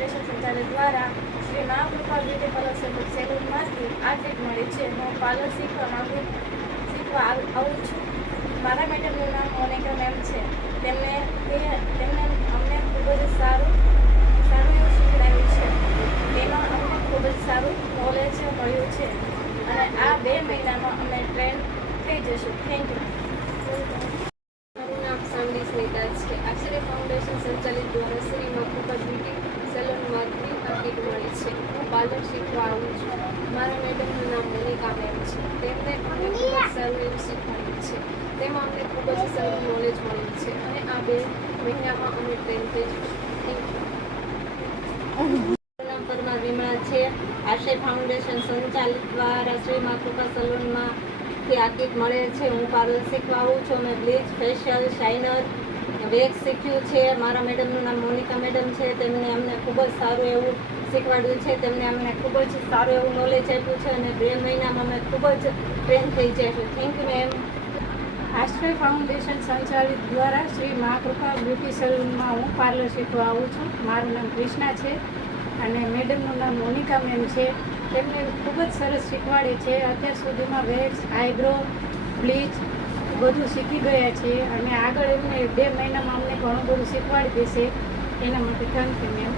Foundation સંચાલક દ્વારા Shri મહાકૃપા beauty parlour સેલૂનમાંથી આ ટ્રીટ મળી છે. હું પાર્લર શીખવા આવું છું. મારા મેડમનું નામ મોનિકા મેમ છે. તેમને અમને ખૂબ જ સારું એવું શીખડાવ્યું છે. તેમાં અમને ખૂબ જ સારું નોલેજ મળ્યું છે અને આ 2 મહિનામાં અમે ટ્રેન થઈ જશું. Thank you. મારું નામ સાંડી સ્મિતા છે. આશ્રય ફાઉન્ડેશન સંચાલિત દ્વારા શ્રી મહાકૃપા બ્યુટી સેલૂનમાંથી આ કીટ મળી છે. હું પાર્લર શીખવા આવું છું. મારા મેડમનું નામ મોનિકા મેમ છે. તેમને અમને ખૂબ જ સારું એવું શીખવાડ્યું છે. તેમાં અમને ખૂબ જ સારું નોલેજ મળ્યું છે અને આ 2 મહિનામાં અમે ટ્રેન થઈ જઈશું. Thank you. નામ પરમાર વિમળા છે. આશ્રય ફાઉન્ડેશન સંચાલિત દ્વારા શ્રી મહાકૃપા સલૂનમાંથી આ કીટ મળે છે. હું પાર્લર શીખવા આવું છું. મેં બ્લીચ, ફેશિયલ, શાઇનર, વેક્સ શીખ્યું છે. મારા મેડમનું નામ મોનિકા મેડમ છે. તેમને અમને ખૂબ જ સારું એવું શીખવાડ્યું છે. તેમને અમને ખૂબ જ સારું એવું નોલેજ આપ્યું છે અને 2 મહિનામાં અમે ખૂબ જ ટ્રેન થઈ જઈશું. Thank you ma'am. આશ્રય ફાઉન્ડેશન સંચાલિત દ્વારા શ્રી મહાકૃપા બ્યુટી સેલૂનમાં હું પાર્લર શીખવા આવું છું. મારું નામ કૃષ્ણા છે અને મેડમનું નામ મોનિકા મેમ છે. તેમને ખૂબ જ સરસ શીખવાડે છે. અત્યાર સુધીમાં વેક્સ, આઈબ્રો, બ્લીચ બધું શીખી ગયા છે અને આગળ એમને 2 મહિનામાં અમને ઘણું બધું શીખવાડી દેશે. એના માટે થેન્ક યુ મેમ.